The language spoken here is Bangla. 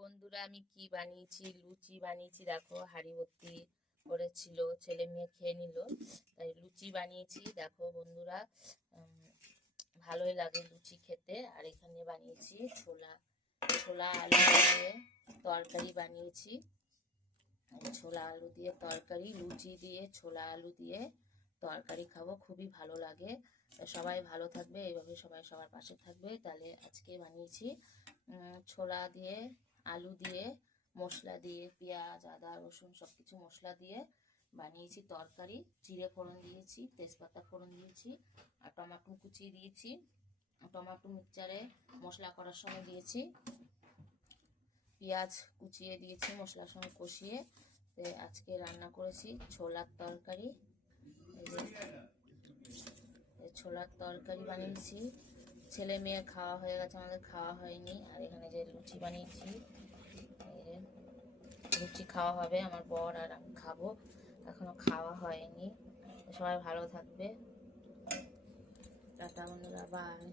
বন্ধুরা, আমি কি বানিয়েছি, লুচি বানিয়েছি। দেখো হাঁড়ি ভর্তি করেছিল, ছেলে মেয়ে খেয়ে নিল, তাই লুচি বানিয়েছি। দেখো বন্ধুরা, ভালোই লাগে লুচি খেতে। আর এখানে বানিয়েছি ছোলা ছোলা আলু দিয়ে তরকারি বানিয়েছি। ছোলা আলু দিয়ে তরকারি, লুচি দিয়ে ছোলা আলু দিয়ে তরকারি খাবো, খুবই ভালো লাগে। সবাই ভালো থাকবে, এইভাবে সবাই সবার পাশে থাকবে। তাহলে আজকে বানিয়েছি ছোলা দিয়ে আলু দিয়ে মশলা দিয়ে পেঁয়াজ আদা রসুন সব কিছু মশলা দিয়ে বানিয়েছি তরকারি। জিরে ফোড়ন দিয়েছি, তেজপাতা ফোড়ন দিয়েছি, আর টমাটো কুচিয়ে দিয়েছি। টমাটো মিক্সচারে মশলা করার সময় দিয়েছি, পেঁয়াজ কুচিয়ে দিয়েছি মশলার সঙ্গে কষিয়ে। আজকে রান্না করেছি ছোলার তরকারি। ছোলার তরকারি বানিয়েছি, ছেলে মেয়ে খাওয়া হয়ে গেছে, আমাদের খাওয়া হয়নি। আর এখানে যে লুচি বানিয়েছি, লুচি খাওয়া হবে, আমার বর আর আমি খাবো, এখনো খাওয়া হয়নি। সবাই ভালো থাকবে, টাটা বন্ধুরা, বাই।